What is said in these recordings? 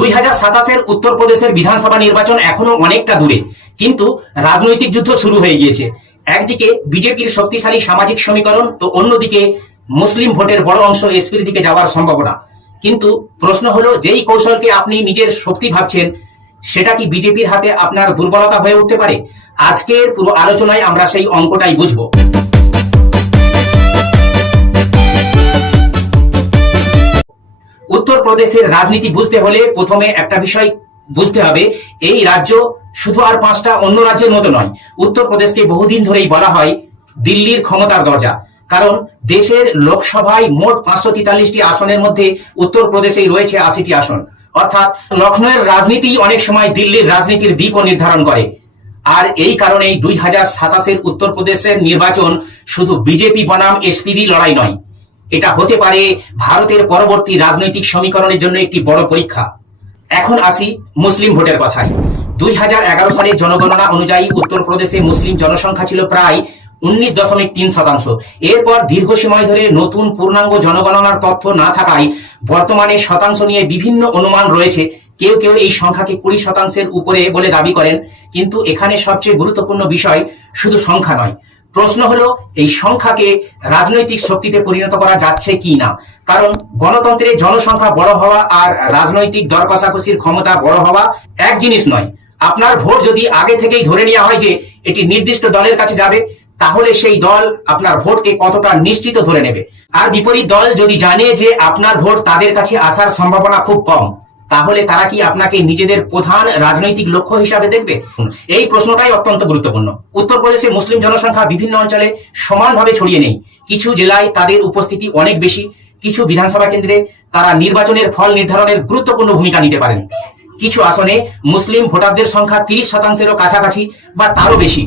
2027-এর উত্তরপ্রদেশের বিধানসভা নির্বাচন এখনো অনেকটা দূরে, কিন্তু রাজনৈতিক যুদ্ধ শুরু হয়ে গিয়েছে। একদিকে বিজেপির শক্তিশালী সামাজিক সমীকরণ, তো অন্যদিকে মুসলিম ভোটের বড় অংশ এসপির দিকে যাওয়ার সম্ভাবনা। কিন্তু প্রশ্ন হলো, যেই কৌশলকে আপনি নিজের শক্তি ভাবছেন, সেটা কি বিজেপির হাতে আপনার দুর্বলতা হয়ে উঠতে পারে? আজকের পুরো আলোচনায় আমরা সেই অঙ্কটাই বুঝবো। উত্তরপ্রদেশের রাজনীতি বুঝতে হলে প্রথমে একটা বিষয় বুঝতে হবে, এই রাজ্য শুধু আর 5টা অন্য রাজ্যের মতো নয়। উত্তরপ্রদেশকে বহুদিন ধরেই বলা হয় দিল্লির ক্ষমতার দরজা, কারণ দেশের লোকসভায় মোট 543টি আসনের মধ্যে উত্তরপ্রদেশেই রয়েছে 80টি আসন। অর্থাৎ লখনৌয়ের রাজনীতি অনেক সময় দিল্লির রাজনীতির দিকও নির্ধারণ করে। আর এই কারণেই 2027-এর উত্তরপ্রদেশের নির্বাচন শুধু বিজেপি বনাম এসপিরই লড়াই নয়, এটা হতে পারে ভারতের পরবর্তী রাজনৈতিক সমীকরণের জন্য একটি বড় পরীক্ষা। এখন আসি মুসলিম ভোটের কথায়। 2011 সালের জনগণনা অনুযায়ী উত্তরপ্রদেশে মুসলিম জনসংখ্যা ছিল প্রায় 19.3%। এরপর দীর্ঘ সময় ধরে নতুন পূর্ণাঙ্গ জনগণনার তথ্য না থাকায় বর্তমানে শতাংশ নিয়ে বিভিন্ন অনুমান রয়েছে। কেউ কেউ এই সংখ্যাকে 20%-এর উপরে বলে দাবি করেন। কিন্তু এখানে সবচেয়ে গুরুত্বপূর্ণ বিষয় শুধু সংখ্যা নয়, প্রশ্ন হলো এই সংখ্যাকে রাজনৈতিক শক্তিতে পরিণত করা যাচ্ছে কি না। কারণ গণতন্ত্রে জনসংখ্যা বড় হওয়া আর রাজনৈতিক দর কষাকষির ক্ষমতা বড় হওয়া এক জিনিস নয়। আপনার ভোট যদি আগে থেকেই ধরে নেওয়া হয় যে এটি নির্দিষ্ট দলের কাছে যাবে, তাহলে সেই দল আপনার ভোটকে কতটা নিশ্চিত ধরে নেবে। আর বিপরীত দল যদি জানে যে আপনার ভোট তাদের কাছে আসার সম্ভাবনা খুব কম, তাহলে তারা কি আপনাকে নিজেদের প্রধান রাজনৈতিক লক্ষ্য হিসাবে দেখবে? এই প্রশ্নটাই অত্যন্ত গুরুত্বপূর্ণ। উত্তরপ্রদেশে মুসলিম জনসংখ্যা বিভিন্ন অঞ্চলে সমানভাবে ছড়িয়ে নেই। কিছু জেলায় তাদের উপস্থিতি অনেক বেশি, কিছু বিধানসভা কেন্দ্রে তারা নির্বাচনের ফল নির্ধারণের গুরুত্বপূর্ণ ভূমিকা নিতে পারেন। কিছু আসনে মুসলিম ভোটারদের সংখ্যা 30%-এরও কাছাকাছি বা তারও বেশি,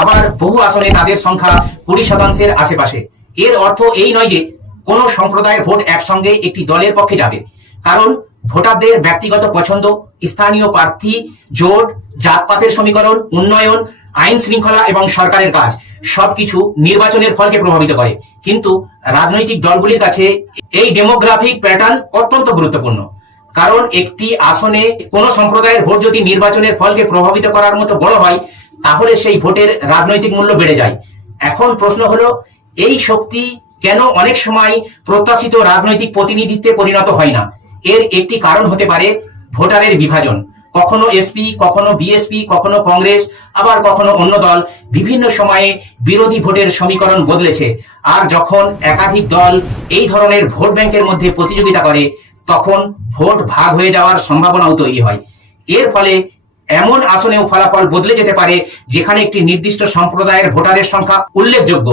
আবার বহু আসনে তাদের সংখ্যা 20%-এর আশেপাশে। এর অর্থ এই নয় যে কোনো সম্প্রদায়ের ভোট একসঙ্গে একটি দলের পক্ষে যাবে, কারণ ভোটারদের ব্যক্তিগত পছন্দ, স্থানীয় প্রার্থী, জোট, জাতপাতের সমীকরণ, উন্নয়ন, আইন শৃঙ্খলা এবং সরকারের কাজ সবকিছু নির্বাচনের ফলকে প্রভাবিত করে। কিন্তু রাজনৈতিক দলগুলির কাছে এই ডেমোগ্রাফিক প্যাটার্ন অত্যন্ত গুরুত্বপূর্ণ, কারণ একটি আসনে কোনো সম্প্রদায়ের ভোট যদি নির্বাচনের ফলকে প্রভাবিত করার মতো বড় হয়, তাহলে সেই ভোটের রাজনৈতিক মূল্য বেড়ে যায়। এখন প্রশ্ন হলো, এই শক্তি কেন অনেক সময় প্রত্যাশিত রাজনৈতিক প্রতিনিধিত্বে পরিণত হয় না? এর একটি কারণ হতে পারে ভোটারের বিভাজন। কখনো এসপি, কখনো বিএসপি, কখনো কংগ্রেস, আবার কখনো অন্য দল। বিভিন্ন সময়ে বিরোধী ভোটের সমীকরণ বদলেছে, আর যখন একাধিক দল এই ধরনের ভোট ব্যাংকের মধ্যে প্রতিযোগিতা করে, তখন ভোট ভাগ হয়ে যাওয়ার সম্ভাবনাও তৈরি হয়। এর ফলে এমন আসনেও ফলাফল বদলে যেতে পারে যেখানে একটি নির্দিষ্ট সম্প্রদায়ের ভোটারের সংখ্যা উল্লেখযোগ্য।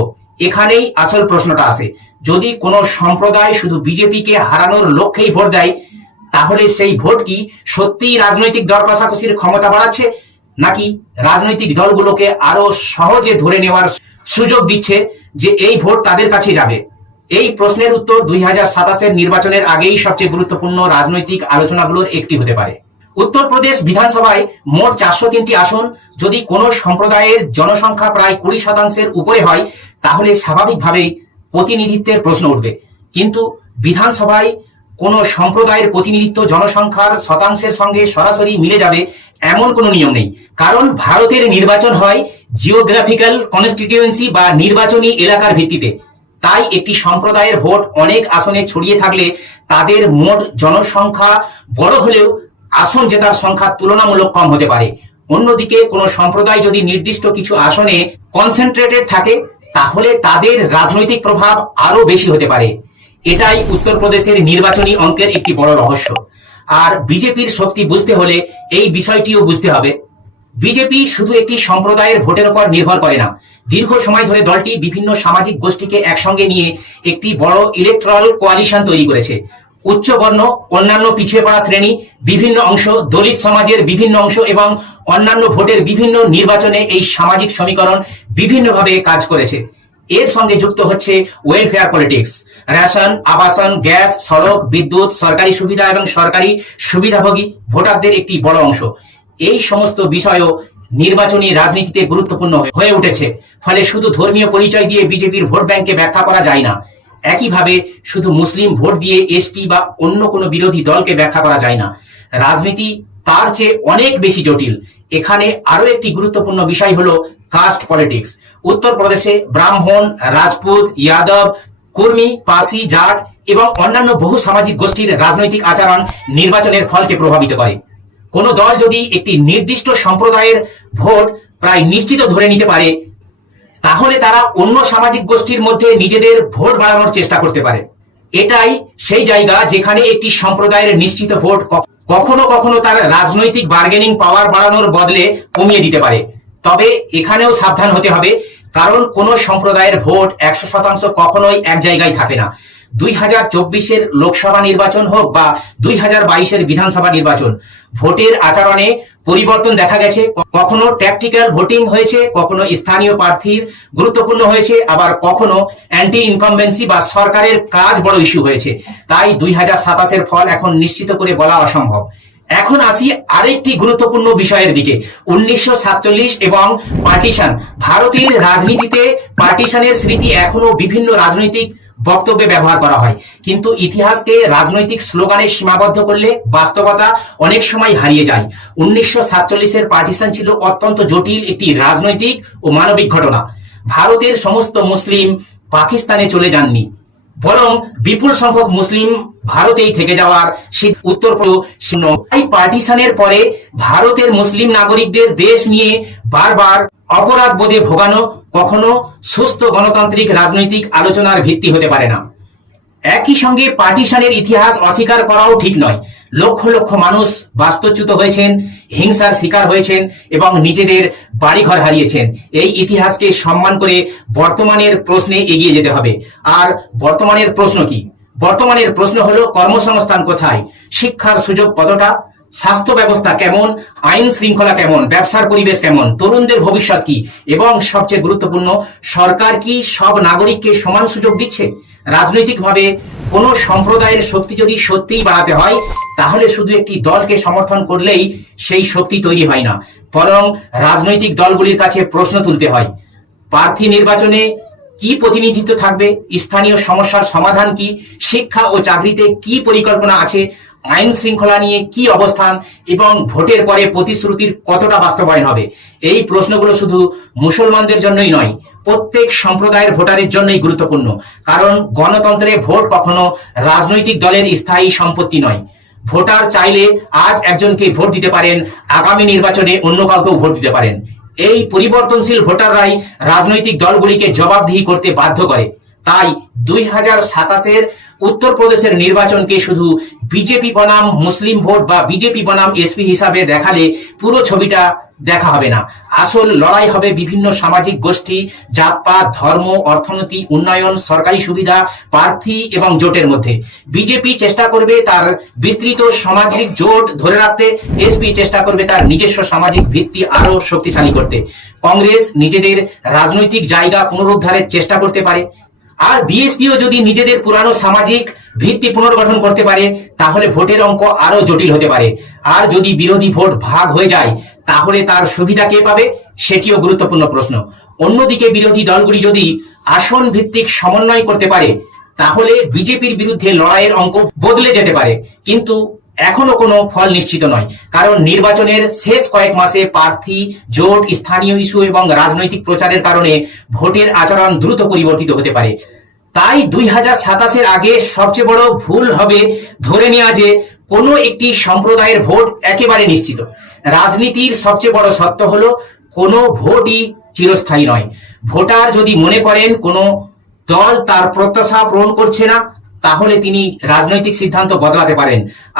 এখানেই আসল প্রশ্নটা আসে, যদি কোনো সম্প্রদায় শুধু বিজেপিকে হারানোর লক্ষ্যেই ভোট দেয়, তাহলে সেই ভোট কি সত্যিই রাজনৈতিক দর কষাকষির ক্ষমতা বাড়াচ্ছে, নাকি রাজনৈতিক দলগুলোকে আরো সহজে ধরে নেওয়ার সুযোগ দিচ্ছে যে এই ভোট তাদের কাছে যাবে? এই প্রশ্নের উত্তর 2027-এর নির্বাচনের আগেই সবচেয়ে গুরুত্বপূর্ণ রাজনৈতিক আলোচনাগুলোর একটি হতে পারে। উত্তরপ্রদেশ বিধানসভায় মোট 403টি আসন। যদি কোনো সম্প্রদায়ের জনসংখ্যা প্রায় 20%-এর উপরে হয়, তাহলে স্বাভাবিকভাবেই প্রতিনিধিত্বের প্রশ্ন উঠবে। কিন্তু বিধানসভায় কোনো সম্প্রদায়ের প্রতিনিধিত্ব জনসংখ্যার শতাংশের সঙ্গে সরাসরি মিলে যাবে এমন কোনো নিয়ম নেই, কারণ ভারতের নির্বাচন হয় জিওগ্রাফিক্যাল কনস্টিটিউয়েন্সি বা নির্বাচনী এলাকার ভিত্তিতে। তাই একটি সম্প্রদায়ের ভোট অনেক আসনে ছড়িয়ে থাকলে তাদের মোট জনসংখ্যা বড় হলেও আসন জেতার সংখ্যা তুলনামূলক কম হতে পারে। অন্যদিকে কোনো সম্প্রদায় যদি নির্দিষ্ট কিছু আসনে কনসেন্ট্রেটেড থাকে, তাহলে তাদের রাজনৈতিক প্রভাব আরো বেশি হতে পারে। এটাই উত্তরপ্রদেশের নির্বাচনী অঙ্কের একটি বড় রহস্য। আর বিজেপির শক্তি বুঝতে হলে এই বিষয়টিও বুঝতে হবে, বিজেপি শুধু একটি সম্প্রদায়ের ভোটের উপর নির্ভর করে না। দীর্ঘ সময় ধরে দলটি বিভিন্ন সামাজিক গোষ্ঠীকে একসঙ্গে নিয়ে একটি বড় ইলেকট্রাল কোয়ালিশন তৈরি করেছে। উচ্চ বর্ণ, অন্যান্য পিছিয়ে পড়া শ্রেণী, বিভিন্ন অংশ, দলিত সমাজের বিভিন্ন অংশ এবং অন্যান্য ভোটের বিভিন্ন নির্বাচনে এই সামাজিক সমীকরণ বিভিন্নভাবে কাজ করেছে। এর সঙ্গে যুক্ত হচ্ছে ওয়েলফেয়ার পলিটিক্স, রেশন, আবাসন, গ্যাস, সড়ক, বিদ্যুৎ, সরকারি সুবিধা এবং সরকারি সুবিধাভোগী ভোটারদের একটি বড় অংশ। এই সমস্ত বিষয়ও নির্বাচনী রাজনীতিতে গুরুত্বপূর্ণ হয়ে উঠেছে। ফলে শুধু ধর্মীয় পরিচয় দিয়ে বিজেপির ভোট ব্যাংকে ব্যাখ্যা করা যায় না। একইভাবে শুধু মুসলিম ভোট দিয়ে এসপি বা অন্য কোনো বিরোধী দলকে ব্যাখ্যা করা যায় না। রাজনীতি তার চেয়ে অনেক বেশি জটিল। এখানে আরো একটি গুরুত্বপূর্ণ বিষয় হলো কাস্ট পলিটিক্স। উত্তরপ্রদেশে ব্রাহ্মণ, রাজপুত, যাদব, কুর্মি, পাসি, জাট এবং অন্যান্য বহু সামাজিক গোষ্ঠীর রাজনৈতিক আচরণ নির্বাচনের ফলকে প্রভাবিত করে। কোন দল যদি একটি নির্দিষ্ট সম্প্রদায়ের ভোট প্রায় নিশ্চিত ধরে নিতে পারে, তাহলে তারা অন্য সামাজিক গোষ্ঠীর মধ্যে নিজেদের ভোট বাড়ানোর চেষ্টা করতে পারে। এটাই সেই জায়গা যেখানে একটি সম্প্রদায়ের নিশ্চিত ভোট কখনো কখনো তার রাজনৈতিক বার্গেনিং পাওয়ার বাড়ানোর বদলে কমিয়ে দিতে পারে। তবে এখানেও সাবধান হতে হবে, কারণ কোন সম্প্রদায়ের ভোট 100% কখনোই এক জায়গায় থাকে না। 2024-এর লোকসভা নির্বাচন হোক বা 2022-এর বিধানসভা নির্বাচন, ভোটের আচরণে পরিবর্তন দেখা গেছে। কখনো ট্যাকটিক্যাল ভোটিং হয়েছে, কখনো স্থানীয় প্রার্থীর গুরুত্বপূর্ণ হয়েছে, আবার কখনো অ্যান্টি ইনকামবেন্সি বা সরকারের কাজ বড় ইস্যু হয়েছে। তাই 2027-এর ফল এখন নিশ্চিত করে বলা অসম্ভব। এখন আসি আরেকটি গুরুত্বপূর্ণ বিষয়ের দিকে, 1947 এবং পার্টিশন। ভারতের রাজনীতিতে পার্টিশনের স্মৃতি এখনো বিভিন্ন রাজনৈতিক বক্তব্যে ব্যবহার করা হয়, কিন্তু ইতিহাসকে রাজনৈতিক স্লোগানে সীমাবদ্ধ করলে বাস্তবতা অনেক সময় হারিয়ে যায়। 1947-এর পার্টিশন ছিল অত্যন্ত জটিল একটি রাজনৈতিক ও মানবিক ঘটনা। ভারতের সমস্ত মুসলিম পাকিস্তানে চলে যাননি, বরং বিপুল সংখ্যক মুসলিম ভারতেই থেকে যাওয়ার এই পার্টিশনের পরে ভারতের মুসলিম নাগরিকদের দেশ নিয়ে বারবার অপরাধ বোধে ভোগানো কখনো সুস্থ গণতান্ত্রিক রাজনৈতিক আলোচনার ভিত্তি হতে পারে না। একই সঙ্গে পার্টিশনের ইতিহাস অস্বীকার করাও ঠিক নয়। লক্ষ লক্ষ মানুষ বাস্তুচ্যুত হয়েছেন, হিংসার শিকার হয়েছেন এবং নিজেদের বাড়িঘর হারিয়েছেন। এই ইতিহাসকে সম্মান করে বর্তমানের প্রশ্নে এগিয়ে যেতে হবে। আর বর্তমানের প্রশ্ন কি? বর্তমানের প্রশ্ন হলো কর্মসংস্থান কোথায়, শিক্ষার সুযোগ কতটা, স্বাস্থ্য ব্যবস্থা কেমন, আইন শৃঙ্খলা কেমন, ব্যবসার পরিবেশ কেমন, তরুণদের ভবিষ্যৎ কি, এবং সবচেয়ে গুরুত্বপূর্ণ, সরকার কি সব নাগরিককে সমান সুযোগ দিচ্ছে? রাজনৈতিকভাবে কোনো সম্প্রদায়ের শক্তি যদি সত্যিই বাড়াতে হয়, তাহলে শুধু একটি দলকে সমর্থন করলেই সেই শক্তি তৈরি হয় না, বরং রাজনৈতিক দলগুলির কাছে প্রশ্ন তুলতে হয়। প্রার্থী নির্বাচনে কি প্রতিনিধিত্ব থাকবে, স্থানীয় সমস্যার সমাধান কি, শিক্ষা ও চাকরিতে কি পরিকল্পনা আছে, আইন শৃঙ্খলা নিয়ে কি অবস্থান, এবং ভোটের পরে প্রতিশ্রুতির কতটা বাস্তবায়ন হবে। এই প্রশ্নগুলো শুধু মুসলমানদের জন্যই নয়, প্রত্যেক সম্প্রদায়ের ভোটারের জন্যই গুরুত্বপূর্ণ। কারণ গণতন্ত্রে ভোট কখনো রাজনৈতিক দলের স্থায়ী সম্পত্তি নয়। ভোটার চাইলে আজ একজনকে ভোট দিতে পারেন, আগামী নির্বাচনে অন্য কাউকেও ভোট দিতে পারেন। এই পরিবর্তনশীল ভোটাররাই রাজনৈতিক দলগুলিকে জবাবদিহি করতে বাধ্য করে। তাই 2027-এর উত্তরপ্রদেশের নির্বাচনকে শুধু বিজেপি বনাম মুসলিম ভোট বা বিজেপি বনাম এসপি হিসাবে দেখালে পুরো ছবিটা দেখা হবে না। আসল লড়াই হবে বিভিন্ন সামাজিক গোষ্ঠী, জাতপাত, ধর্ম, অর্থনীতি, উন্নয়ন, সরকারি সুবিধা, প্রার্থী এবং জোটের মধ্যে। বিজেপি চেষ্টা করবে তার বিস্তৃত সামাজিক জোট ধরে রাখতে, এসপি চেষ্টা করবে তার নিজস্ব সামাজিক ভিত্তি আরো শক্তিশালী করতে, কংগ্রেস নিজেদের রাজনৈতিক জায়গা পুনরুদ্ধারের চেষ্টা করতে পারে, আর বিএসপিও যদি নিজেদের পুরানো সামাজিক ভিত্তি পুনর্গঠন করতে পারে, তাহলে ভোটের অঙ্ক আরো জটিল হতে পারে। আর যদি বিরোধী ভোট ভাগ হয়ে যায়, তাহলে তার সুবিধা কে পাবে, সেটিও গুরুত্বপূর্ণ প্রশ্ন। অন্যদিকে বিরোধী দলগুলি যদি আসন ভিত্তিক সমন্বয় করতে পারে, তাহলে বিজেপির বিরুদ্ধে লড়াইয়ের অঙ্ক বদলে যেতে পারে। কিন্তু এখনো কোনো ফল নিশ্চিত নয়, কারণ নির্বাচনের শেষ কয়েক মাসে প্রার্থী, জোট, স্থানীয় ইস্যু এবং রাজনৈতিক প্রচারের কারণে ভোটের আচরণ দ্রুত পরিবর্তিত হতে পারে। তাই 2027-এর আগে সবচেয়ে বড় ভুল হবে ধরে নেওয়া যে কোনো একটি সম্প্রদায়ের ভোট একেবারে নিশ্চিত। রাজনীতির সবচেয়ে বড় সত্য হলো কোনো ভোটই চিরস্থায়ী নয়। ভোটার যদি মনে করেন কোনো দল তার প্রত্যাশা পূরণ করছে না, তাহলে তিনি রাজনৈতিক সিদ্ধান্ত বদলাতে পারেন।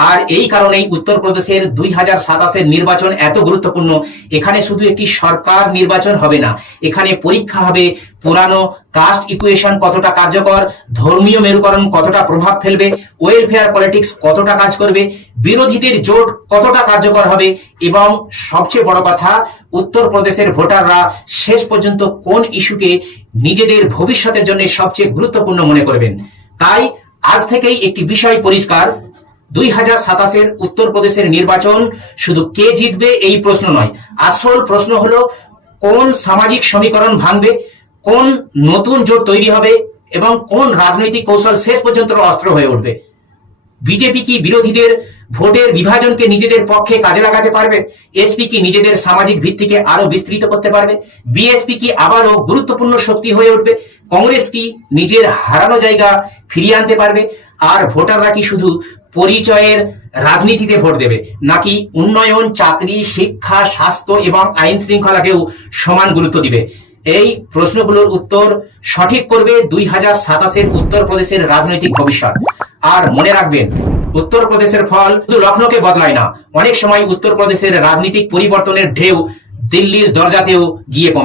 আর এই কারণেই উত্তরপ্রদেশের 2027-এর নির্বাচন এত গুরুত্বপূর্ণ। এখানে শুধু একটি সরকার নির্বাচন হবে না, এখানে পরীক্ষা হবে পুরানো কাস্ট ইকুয়েশন কতটা কার্যকর, ধর্মীয় মেরুকরণ কতটা প্রভাব ফেলবে, ওয়েলফেয়ার পলিটিক্স কতটা কাজ করবে, বিরোধীদের জোট কতটা কার্যকর হবে, এবং সবচেয়ে বড় কথা, উত্তরপ্রদেশের ভোটাররা শেষ পর্যন্ত কোন ইস্যুকে নিজেদের ভবিষ্যতের জন্য সবচেয়ে গুরুত্বপূর্ণ মনে করবেন। তাই আজ থেকেই একটি বিষয় পরিষ্কার, 2027-এর উত্তরপ্রদেশের নির্বাচন শুধু কে জিতবে এই প্রশ্ন নয়। আসল প্রশ্ন হলো কোন সামাজিক সমীকরণ ভাঙবে, কোন নতুন জোট তৈরি হবে, এবং কোন রাজনৈতিক কৌশল শেষ পর্যন্ত অস্ত্র হয়ে উঠবে। বিজেপি কি বিরোধীদের ভোটের বিভাজনকে নিজেদের পক্ষে কাজে লাগাতে পারবে? এসপি কি নিজেদের সামাজিক ভিত্তিকে আরো বিস্তৃত করতে পারবে? বিএসপি কি আবারও গুরুত্বপূর্ণ শক্তি হয়ে উঠবে? কংগ্রেস কি নিজের হারানো জায়গা ফিরিয়ে আনতে পারবে? আর ভোটাররা কি শুধু পরিচয়ের রাজনীতিতে ভোট দেবে, নাকি উন্নয়ন, চাকরি, শিক্ষা, স্বাস্থ্য এবং আইন শৃঙ্খলাকেও সমান গুরুত্ব দিবে? এই প্রশ্নগুলোর উত্তর সঠিক করবে 2027-এর উত্তরপ্রদেশের রাজনৈতিক ভবিষ্যৎ। আর মনে রাখবেন, উত্তরপ্রদেশের ফল শুধু লখনৌকে বদলায় না, অনেক সময় উত্তরপ্রদেশের রাজনৈতিক পরিবর্তনের ঢেউ দিল্লির দরজাতেও গিয়ে পৌঁছায়।